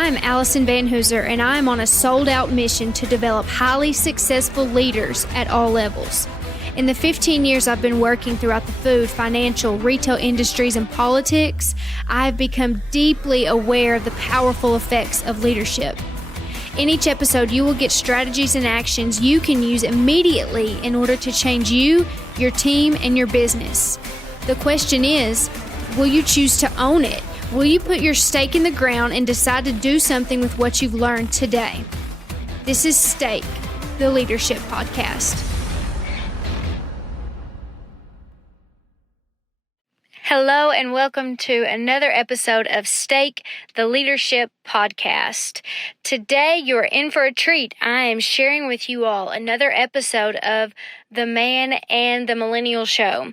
I'm Alyson Van Hooser, and I'm on a sold-out mission to develop highly successful leaders at all levels. In the 15 years I've been working throughout the food, financial, retail industries, and politics, I've become deeply aware of the powerful effects of leadership. In each episode, you will get strategies and actions you can use immediately in order to change you, your team, and your business. The question is, will you choose to own it? Will you put your stake in the ground and decide to do something with what you've learned today? This is Stake, the Leadership Podcast. Hello and welcome to another episode of Stake, the Leadership Podcast. Today you're in for a treat. I am sharing with you all another episode of The Man and the Millennial Show.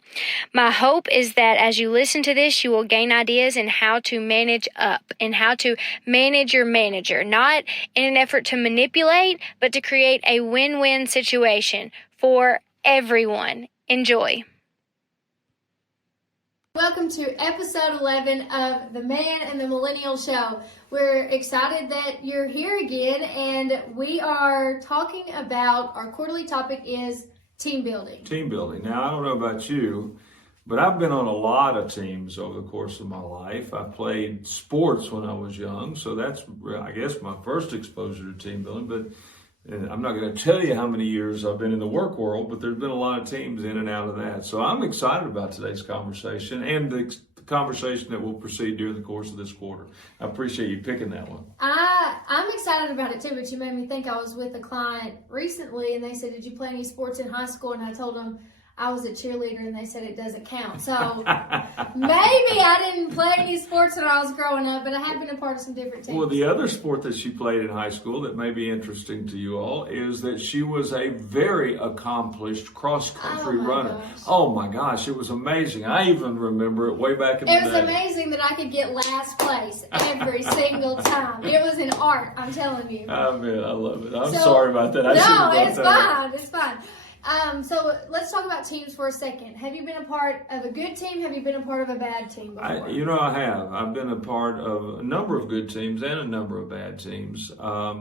My hope is that as you listen to this, you will gain ideas in how to manage up and how to manage your manager, not in an effort to manipulate, but to create a win-win situation for everyone. Enjoy. Welcome to episode 11 of The Man and the Millennial Show. We're excited that you're here again, and we are talking about, our quarterly topic is team building. Team building. Now, I don't know about you, but I've been on a lot of teams over the course of my life. I played sports when I was young, so that's, I guess, my first exposure to team building, but I'm not going to tell you how many years I've been in the work world, but there's been a lot of teams in and out of that. So I'm excited about today's conversation and the conversation that will proceed during the course of this quarter. I appreciate you picking that one. I'm excited about it too, but you made me think. I was with a client recently and they said, did you play any sports in high school? And I told them I was a cheerleader and they said it doesn't count. So maybe I didn't play any sports when I was growing up, but I have been a part of some different teams. Well, the other sport that she played in high school that may be interesting to you all is that she was a very accomplished cross-country runner. Gosh. Oh my gosh, it was amazing. I even remember it way back in the day. It was amazing that I could get last place every single time. It was an art, I'm telling you. I mean, I love it. I'm sorry about that. It's fine. It's fine. So let's talk about teams for a second. Have you been a part of a good team? Have you been a part of a bad team before? I have. I've been a part of a number of good teams and a number of bad teams. I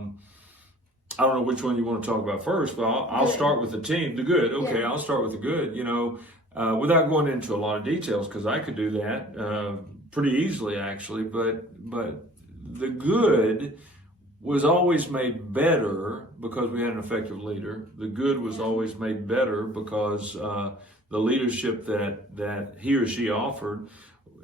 don't know which one you want to talk about first, but I'll start with the team. The good. Okay, yeah. I'll start with the good. Without going into a lot of details, because I could do that pretty easily, actually. But the good was always made better because we had an effective leader. The good was always made better because the leadership that he or she offered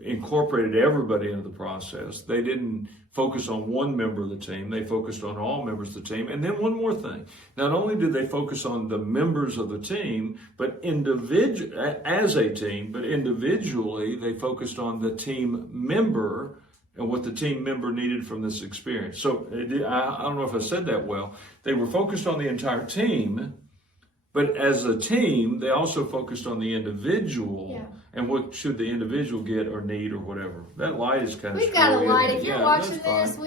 incorporated everybody into the process. They didn't focus on one member of the team. They focused on all members of the team. And then one more thing. Not only did they focus on the members of the team, but as a team, but individually, they focused on the team member and what the team member needed from this experience. So I don't know if I said that well. They were focused on the entire team, but as a team, they also focused on the individual and what should the individual get or need or whatever. That light is kind of We've got a light. If you're watching this,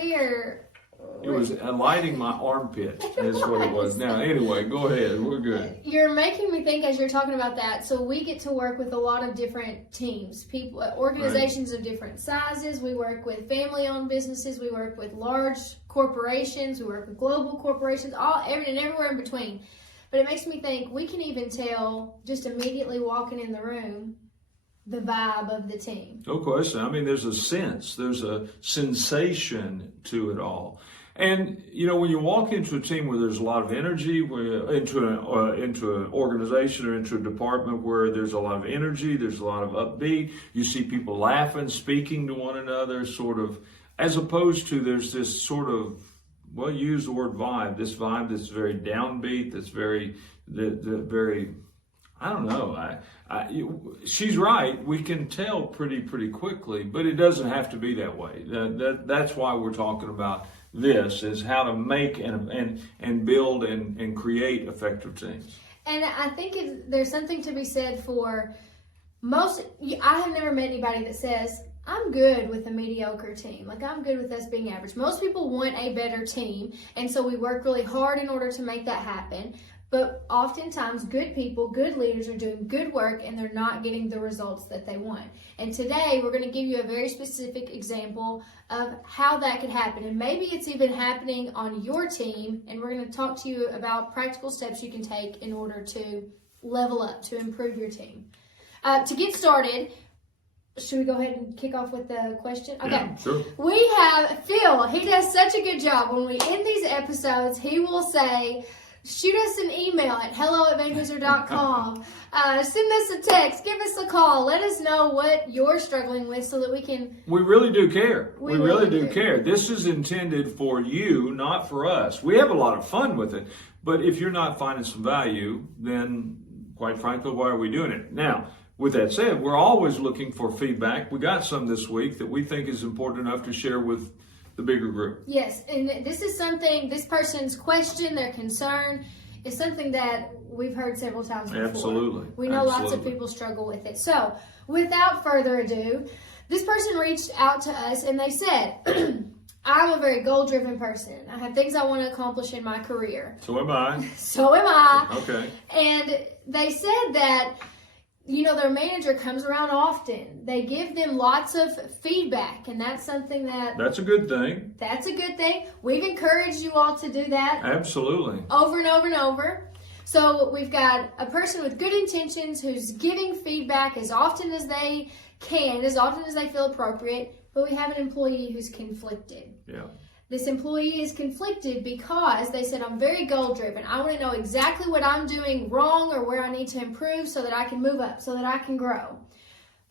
It was lighting my armpit, is what it was. Now, anyway, go ahead. We're good. You're making me think as you're talking about that. So we get to work with a lot of different teams, people, organizations of different sizes. We work with family-owned businesses. We work with large corporations. We work with global corporations, everywhere in between. But it makes me think we can even tell just immediately walking in the room the vibe of the team. No question. I mean, there's a sense. There's a sensation to it all. And, when you walk into a team where there's a lot of energy, into an organization or into a department where there's a lot of energy, there's a lot of upbeat, you see people laughing, speaking to one another, sort of, as opposed to there's this sort of, well, you use the word vibe, this vibe that's very downbeat, that's very, very, I don't know. She's right. We can tell pretty quickly, but it doesn't have to be that way. That's why we're talking about this, is how to make and build and create effective teams. And I think there's something to be said for most. I have never met anybody that says, I'm good with a mediocre team. Like, I'm good with us being average. Most people want a better team, and so we work really hard in order to make that happen. But oftentimes, good people, good leaders are doing good work and they're not getting the results that they want. And today, we're going to give you a very specific example of how that could happen. And maybe it's even happening on your team. And we're going to talk to you about practical steps you can take in order to level up, to improve your team. To get started, should we go ahead and kick off with the question? Okay. Yeah, sure. We have Phil. He does such a good job. When we end these episodes, he will say, shoot us an email at hello@vanhooser.com. Send us a text. Give us a call. Let us know what you're struggling with so that we can... We really do care. We really do do. care. This is intended for you, not for us. We have a lot of fun with it. But if you're not finding some value, then quite frankly, why are we doing it? Now, with that said, we're always looking for feedback. We got some this week that we think is important enough to share with the bigger group. Yes, and this is something, this person's question, their concern, is something that we've heard several times before. Absolutely. We know lots of people struggle with it. So, without further ado, this person reached out to us and they said, I'm a very goal-driven person. I have things I want to accomplish in my career. So am I. So am I. Okay. And they said that, their manager comes around often. They give them lots of feedback, and that's something That's a good thing. That's a good thing. We've encouraged you all to do that. Absolutely. Over and over and over. So we've got a person with good intentions who's giving feedback as often as they can, as often as they feel appropriate, but we have an employee who's conflicted. Yeah. This employee is conflicted because they said, I'm very goal-driven. I want to know exactly what I'm doing wrong or where I need to improve so that I can move up, so that I can grow.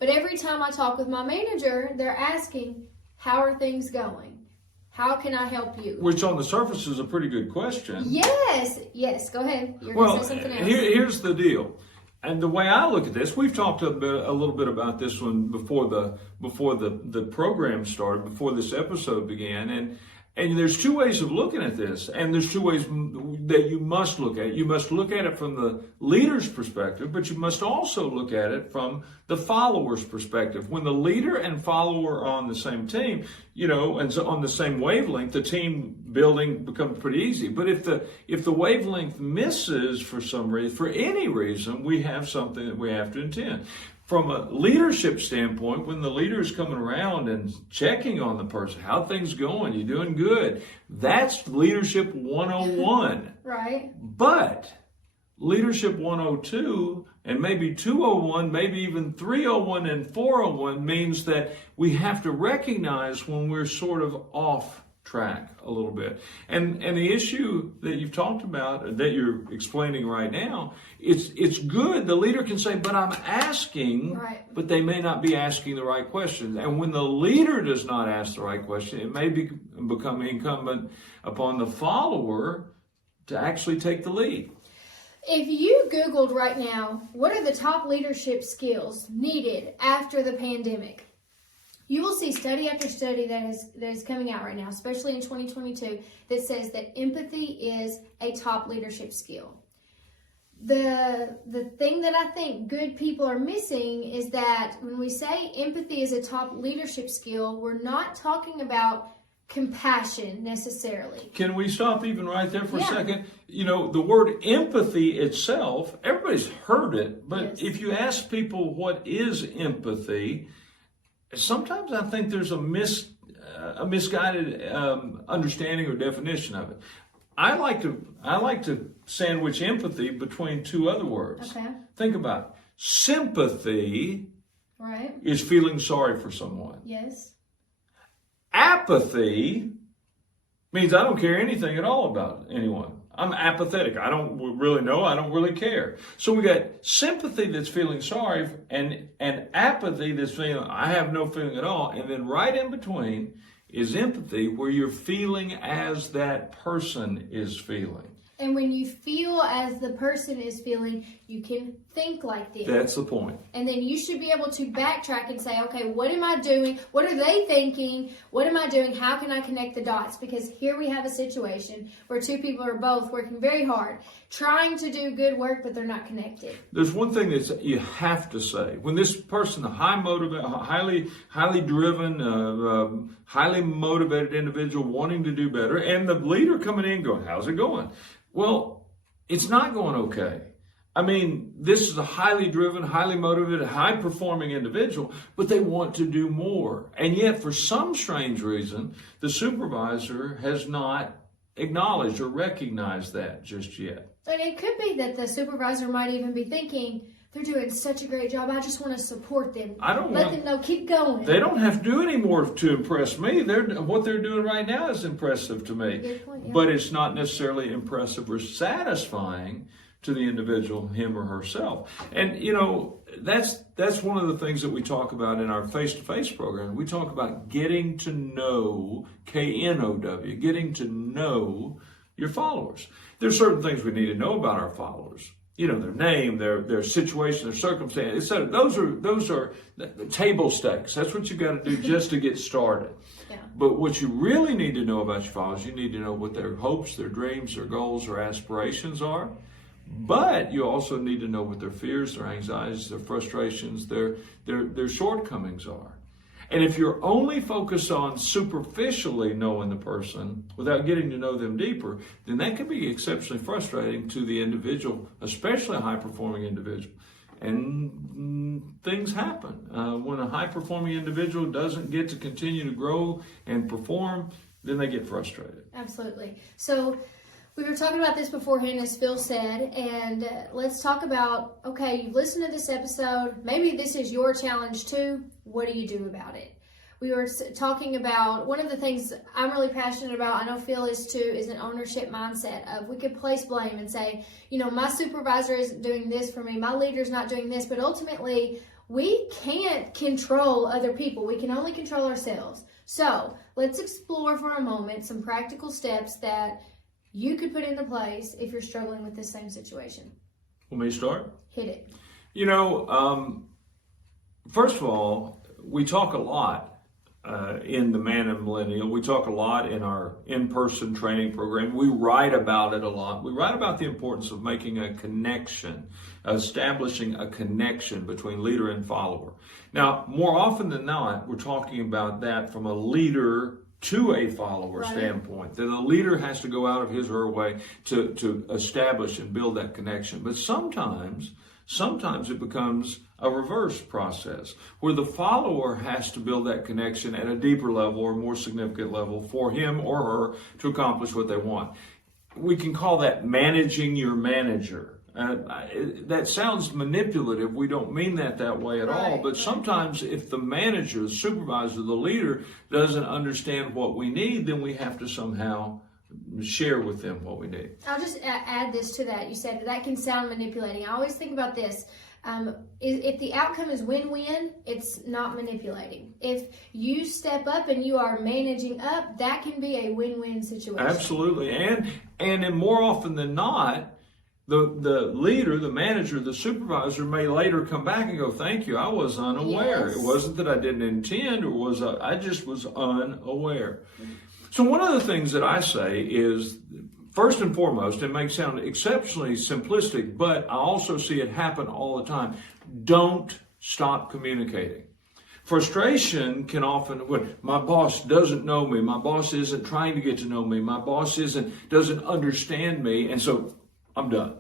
But every time I talk with my manager, they're asking, how are things going? How can I help you? Which on the surface is a pretty good question. Yes, go ahead. You're going to say something else. Here's the deal. And the way I look at this, we've talked a little bit about this one before the program started, before this episode began, and there's two ways of looking at this, and there's two ways that you must look at it. You must look at it from the leader's perspective, but you must also look at it from the follower's perspective. When the leader and follower are on the same team, and so on the same wavelength, the team building becomes pretty easy. But if the wavelength misses for some reason, for any reason, we have something that we have to intend. From a leadership standpoint, when the leader is coming around and checking on the person, how things going, you doing good, that's leadership 101. Right. But leadership 102 and maybe 201, maybe even 301 and 401 means that we have to recognize when we're sort of off track a little bit. And the issue that you've talked about, that you're explaining right now, it's good. The leader can say, but I'm asking, right, but they may not be asking the right questions. And when the leader does not ask the right question, it may become incumbent upon the follower to actually take the lead. If you Googled right now, what are the top leadership skills needed after the pandemic? You will see study after study that is coming out right now, especially in 2022, that says that empathy is a top leadership skill. The thing that I think good people are missing is that when we say empathy is a top leadership skill, we're not talking about compassion necessarily. Can we stop even right there for a Yeah. second? The word empathy itself, everybody's heard it, but Yes. if you ask people what is empathy, sometimes I think there's a misguided understanding or definition of it. I like to sandwich empathy between two other words. Okay. Think about it. Sympathy Right. is feeling sorry for someone. Yes. Apathy means I don't care anything at all about anyone. I'm apathetic. I don't really know. I don't really care. So we got sympathy that's feeling sorry and apathy that's feeling I have no feeling at all. And then right in between is empathy, where you're feeling as that person is feeling. And when you feel as the person is feeling, you can think like them. That's the point. And then you should be able to backtrack and say, okay, what am I doing? What are they thinking? What am I doing? How can I connect the dots? Because here we have a situation where two people are both working very hard, trying to do good work, but they're not connected. There's one thing that you have to say. When this person, a highly driven, highly motivated individual wanting to do better, and the leader coming in going, how's it going? Well, it's not going okay. I mean, this is a highly driven, highly motivated, high-performing individual, but they want to do more. And yet, for some strange reason, the supervisor has not acknowledged or recognized that just yet. And it could be that the supervisor might even be thinking, they're doing such a great job, I just want to support them. Let them know, keep going. They don't have to do any more to impress me. What they're doing right now is impressive to me. Good point, yeah. But it's not necessarily impressive or satisfying to the individual, him or herself. And, that's one of the things that we talk about in our face-to-face program. We talk about getting to know, K-N-O-W, getting to know your followers. There's certain things we need to know about our followers. Their name, their situation, their circumstance, etc. Those are the table stakes. That's what you got to do just to get started. Yeah. But what you really need to know about your followers, you need to know what their hopes, their dreams, their goals, their aspirations are. But you also need to know what their fears, their anxieties, their frustrations, their shortcomings are. And if you're only focused on superficially knowing the person without getting to know them deeper, then that can be exceptionally frustrating to the individual, especially a high-performing individual. And things happen. When a high-performing individual doesn't get to continue to grow and perform, then they get frustrated. Absolutely. So we were talking about this beforehand, as Phil said, and let's talk about, okay, you've listened to this episode. Maybe this is your challenge too. What do you do about it? We were talking about one of the things I'm really passionate about, I know Phil is too, is an ownership mindset of we could place blame and say, my supervisor isn't doing this for me, my leader's not doing this, but ultimately we can't control other people. We can only control ourselves. So let's explore for a moment some practical steps that you could put into place if you're struggling with this same situation. Want me to start? Hit it. First of all, we talk a lot in the Man and Millennial. We talk a lot in our in-person training program. We write about it a lot. We write about the importance of making a connection, establishing a connection between leader and follower. Now, more often than not, we're talking about that from a leader to a follower standpoint, that a leader has to go out of his or her way to establish and build that connection. But sometimes it becomes a reverse process where the follower has to build that connection at a deeper level or more significant level for him or her to accomplish what they want. We can call that managing your manager. That sounds manipulative. We don't mean that way at all. But sometimes if the manager, the supervisor, the leader doesn't understand what we need, then we have to somehow share with them what we need. I'll just add this to that. You said that can sound manipulating. I always think about this. If the outcome is win-win, it's not manipulating. If you step up and you are managing up, that can be a win-win situation. Absolutely. And more often than not, the leader, the manager, the supervisor may later come back and go, thank you, I was unaware. Yes. It wasn't that I didn't intend, or I just was unaware. So one of the things that I say is, first and foremost, it may sound exceptionally simplistic, but I also see it happen all the time. Don't stop communicating. Frustration can often, when my boss doesn't know me, my boss isn't trying to get to know me, my boss doesn't understand me, and so I'm done.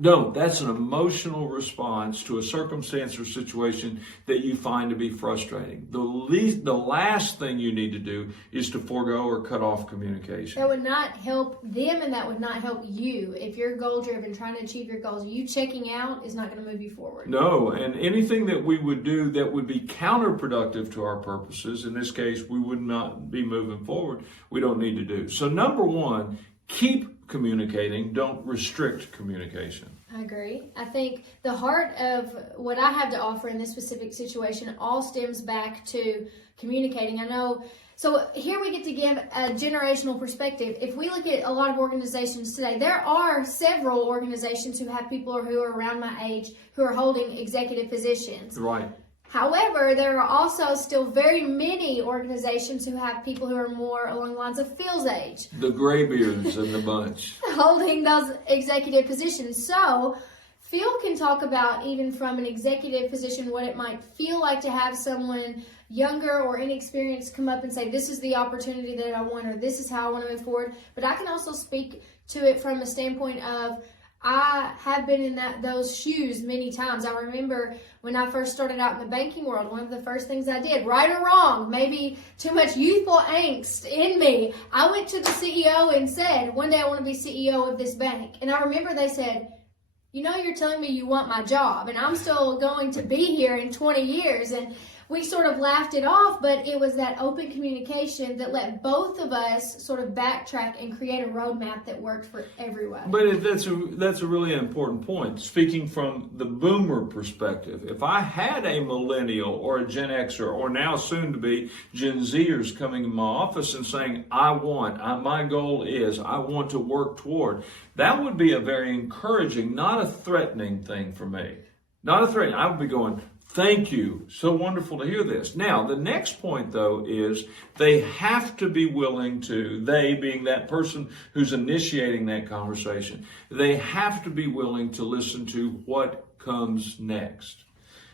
Don't. That's an emotional response to a circumstance or situation that you find to be frustrating. The last thing you need to do is to forego or cut off communication. That would not help them, and that would not help you. If you're goal-driven, trying to achieve your goals, you checking out is not going to move you forward. No, and anything that we would do that would be counterproductive to our purposes, in this case, we would not be moving forward, we don't need to do. So number one, keep communicating, don't restrict communication. I agree. I think the heart of what I have to offer in this specific situation all stems back to communicating. I know, so here we get to give a generational perspective. If we look at a lot of organizations today, there are several organizations who have people who are around my age who are holding executive positions. Right. However, there are also still very many organizations who have people who are more along the lines of Phil's age. The graybeards in the bunch. Holding those executive positions. So, Phil can talk about, even from an executive position, what it might feel like to have someone younger or inexperienced come up and say, this is the opportunity that I want, or this is how I want to move forward. But I can also speak to it from a standpoint of, I have been in those shoes many times. I remember when I first started out in the banking world, one of the first things I did, right or wrong, maybe too much youthful angst in me, I went to the CEO and said, one day I want to be CEO of this bank. And I remember they said, you know, you're telling me you want my job, and I'm still going to be here in 20 years. And we sort of laughed it off, but it was that open communication that let both of us sort of backtrack and create a roadmap that worked for everyone. But that's a really important point. Speaking from the boomer perspective, if I had a millennial or a Gen Xer or now soon to be Gen Zers coming in my office and saying, my goal is, I want to work toward, that would be a very encouraging, not a threatening thing for me. Not a threatening. I would be going, thank you. So wonderful to hear this. Now, the next point, though, is they have to be willing to, they being that person who's initiating that conversation, they have to be willing to listen to what comes next.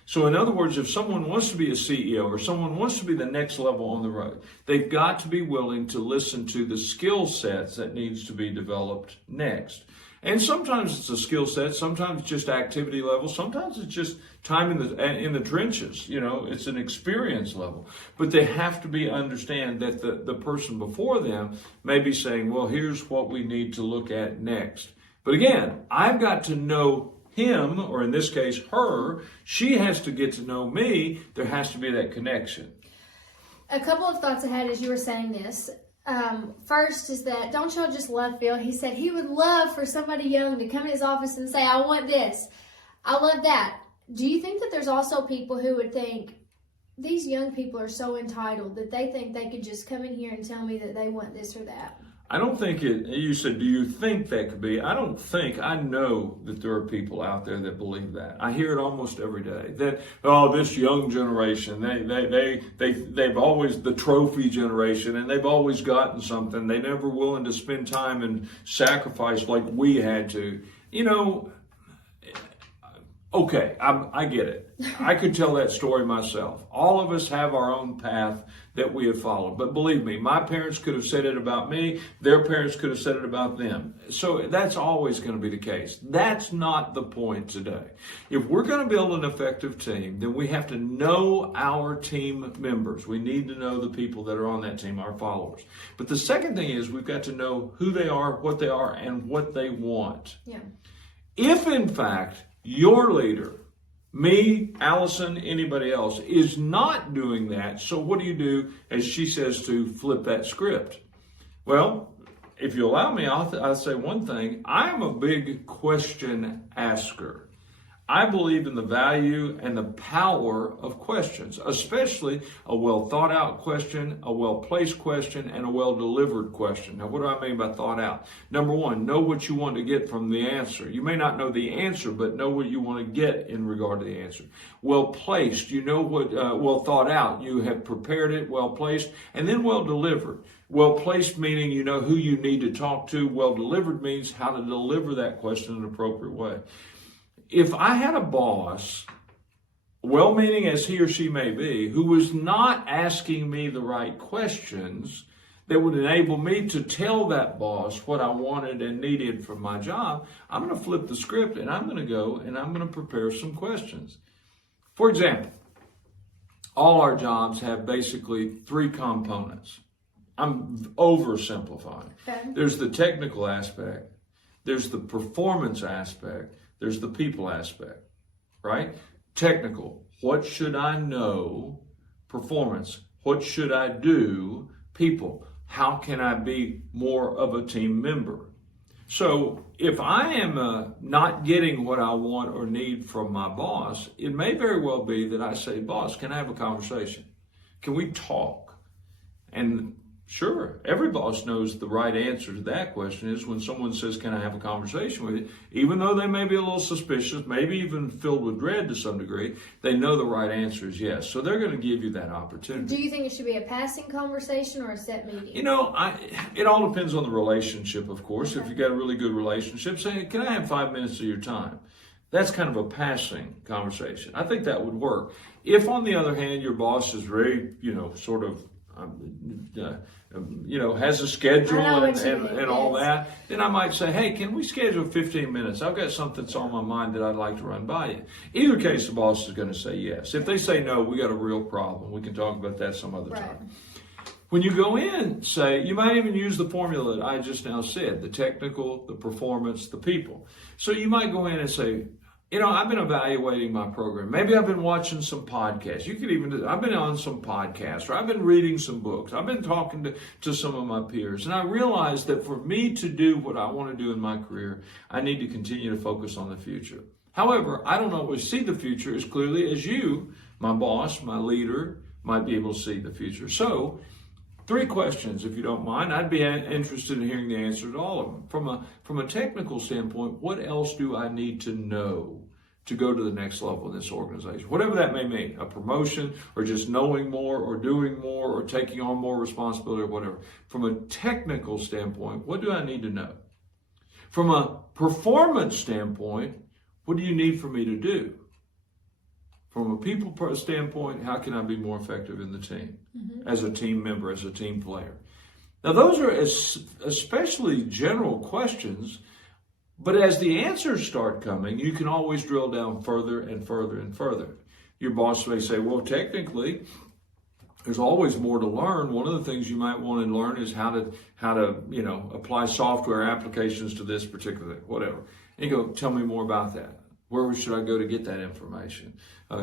So in other words, if someone wants to be a CEO or someone wants to be the next level on the road, they've got to be willing to listen to the skill sets that needs to be developed next. And sometimes it's a skill set, sometimes it's just activity level, sometimes it's just time in the trenches, you know, it's an experience level. But they have to be understand that the person before them may be saying, well, here's what we need to look at next. But again, I've got to know him, or in this case, her. She has to get to know me. There has to be that connection. A couple of thoughts I had as you were saying this. First is that, don't y'all just love Phil? He said he would love for somebody young to come in his office and say, I want this. I love that. Do you think that there's also people who would think, these young people are so entitled that they think they could just come in here and tell me that they want this or that? I don't think you said, do you think that could be? I don't think, I know that there are people out there that believe that. I hear it almost every day. That, oh, this young generation, they've always, the trophy generation, and they've always gotten something. They never willing to spend time and sacrifice like we had to. You know, okay, I get it. I could tell that story myself. All of us have our own path that we have followed. But believe me, my parents could have said it about me. Their parents could have said it about them. So that's always going to be the case. That's not the point today. If we're going to build an effective team, then we have to know our team members. We need to know the people that are on that team, our followers. But the second thing is we've got to know who they are, and what they want. Yeah. If, in fact, your leader, me, Alyson, anybody else, is not doing that, so what do you do, as she says, to flip that script? Well, if you allow me, I'll say one thing. I am a big question asker. I believe in the value and the power of questions, especially a well thought out question, a well placed question, and a well delivered question. Now, what do I mean by thought out? Number one, know what you want to get from the answer. You may not know the answer, but know what you want to get in regard to the answer. Well placed, you know what, well thought out. You have prepared it, well placed, and then well delivered. Well placed meaning you know who you need to talk to. Well delivered means how to deliver that question in an appropriate way. If I had a boss, well-meaning as he or she may be, who was not asking me the right questions that would enable me to tell that boss what I wanted and needed from my job, I'm going to flip the script and I'm going to go and I'm going to prepare some questions. For example, all our jobs have basically three components. I'm oversimplifying. Okay. There's the technical aspect, there's the performance aspect, there's the people aspect, right? Technical, what should I know? Performance, what should I do? People, how can I be more of a team member? So if I am not getting what I want or need from my boss, it may very well be that I say, boss, can I have a conversation? Can we talk? And sure, every boss knows the right answer to that question is when someone says, can I have a conversation with you? Even though they may be a little suspicious, maybe even filled with dread to some degree, they know the right answer is yes. So they're going to give you that opportunity. Do you think it should be a passing conversation or a set meeting? You know, it all depends on the relationship, of course. Okay. If you've got a really good relationship, say, can I have 5 minutes of your time? That's kind of a passing conversation. I think that would work. If, on the other hand, your boss is very, sort of, has a schedule and all that, then I might say, hey, can we schedule 15 minutes? I've got something that's on my mind that I'd like to run by you. Either case, the boss is going to say yes. If they say no, we got a real problem. We can talk about that some other time. When you go in, say, you might even use the formula that I just now said, the technical, the performance, the people. So you might go in and say, I've been evaluating my program. Maybe I've been watching some podcasts. You could even I've been on some podcasts, or I've been reading some books. I've been talking to some of my peers. And I realized that for me to do what I want to do in my career, I need to continue to focus on the future. However, I don't always see the future as clearly as you, my boss, my leader, might be able to see the future. So, 3 questions, if you don't mind. I'd be interested in hearing the answer to all of them. From a technical standpoint, what else do I need to know to go to the next level in this organization? Whatever that may mean, a promotion, or just knowing more, or doing more, or taking on more responsibility, or whatever. From a technical standpoint, what do I need to know? From a performance standpoint, what do you need for me to do? From a people standpoint, how can I be more effective in the team, as a team member, as a team player? Now, those are especially general questions, but as the answers start coming, you can always drill down further and further and further. Your boss may say, well, technically, there's always more to learn. One of the things you might want to learn is how to apply software applications to this particular thing, whatever. And you go, tell me more about that. Where should I go to get that information?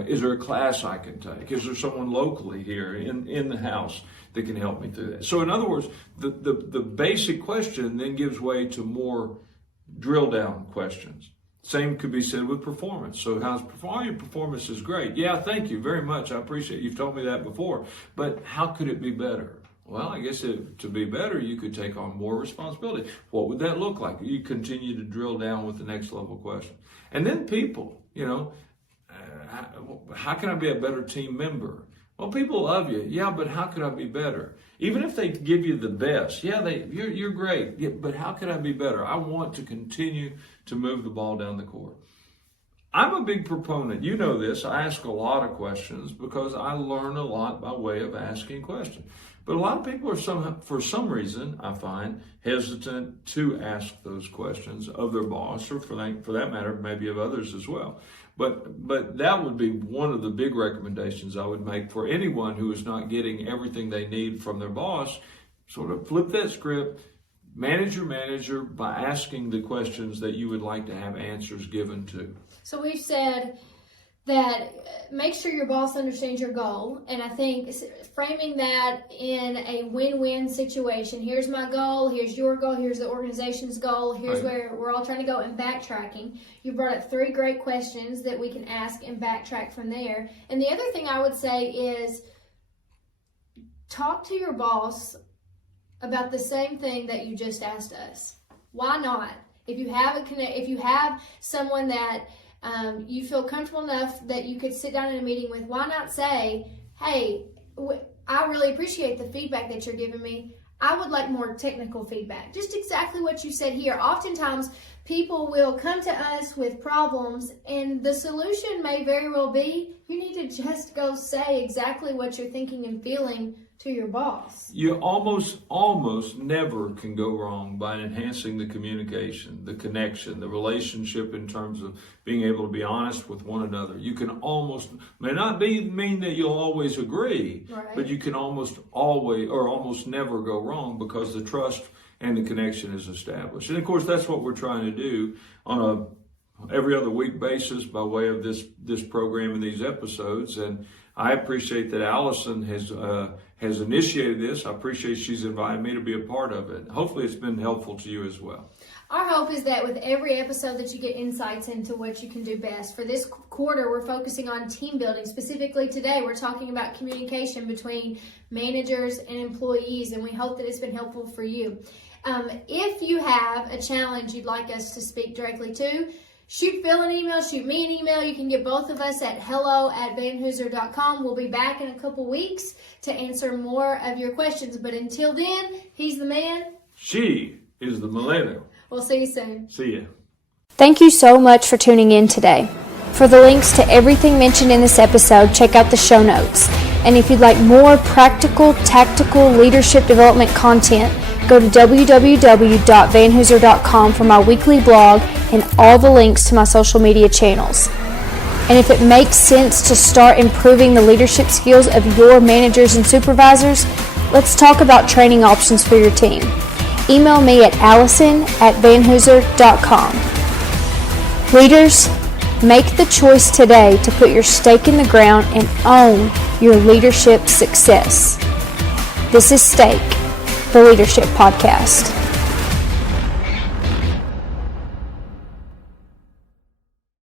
Is there a class I can take? Is there someone locally here in the house that can help me through that? So in other words, the basic question then gives way to more drill down questions. Same could be said with performance. So your performance is great. Yeah, thank you very much. I appreciate it. You've told me that before. But how could it be better? Well, I guess to be better, you could take on more responsibility. What would that look like? You continue to drill down with the next level question. And then people, how can I be a better team member? Well, people love you. Yeah, but how could I be better? Even if they give you the best, you're great. Yeah, but how can I be better? I want to continue to move the ball down the court. I'm a big proponent. You know this. I ask a lot of questions because I learn a lot by way of asking questions. But a lot of people are for some reason, I find, hesitant to ask those questions of their boss, or for that matter, maybe of others as well. But that would be one of the big recommendations I would make for anyone who is not getting everything they need from their boss. Sort of flip that script, manage your manager by asking the questions that you would like to have answers given to. So we've said that make sure your boss understands your goal, and I think framing that in a win-win situation. Here's my goal, here's your goal, here's the organization's goal, here's where we're all trying to go, and backtracking. You brought up 3 great questions that we can ask and backtrack from there. And the other thing I would say is talk to your boss about the same thing that you just asked us. Why not? If you have someone that you feel comfortable enough that you could sit down in a meeting with, why not say, hey, I really appreciate the feedback that you're giving me. I would like more technical feedback. Just exactly what you said here. Oftentimes, people will come to us with problems, and the solution may very well be you need to just go say exactly what you're thinking and feeling to your boss. You almost never can go wrong by enhancing the communication, the connection, the relationship in terms of being able to be honest with one another. You can may not mean that you'll always agree, but you can almost never go wrong because the trust and the connection is established. And of course, that's what we're trying to do on a every other week basis by way of this program and these episodes. And I appreciate that Alyson has initiated this. I appreciate she's invited me to be a part of it. Hopefully it's been helpful to you as well. Our hope is that with every episode that you get insights into what you can do best. For this quarter, we're focusing on team building. Specifically today, we're talking about communication between managers and employees, and we hope that it's been helpful for you. If you have a challenge you'd like us to speak directly to, shoot Phil an email, shoot me an email. You can get both of us at hello@vanhooser.com. We'll be back in a couple weeks to answer more of your questions. But until then, he's the man. She is the millennial. We'll see you soon. See ya. Thank you so much for tuning in today. For the links to everything mentioned in this episode, check out the show notes. And if you'd like more practical, tactical leadership development content, go to www.vanhooser.com for my weekly blog and all the links to my social media channels. And if it makes sense to start improving the leadership skills of your managers and supervisors, let's talk about training options for your team. Email me at Alyson@vanhooser.com. Leaders, make the choice today to put your stake in the ground and own your leadership success. This is Stake, the Leadership Podcast.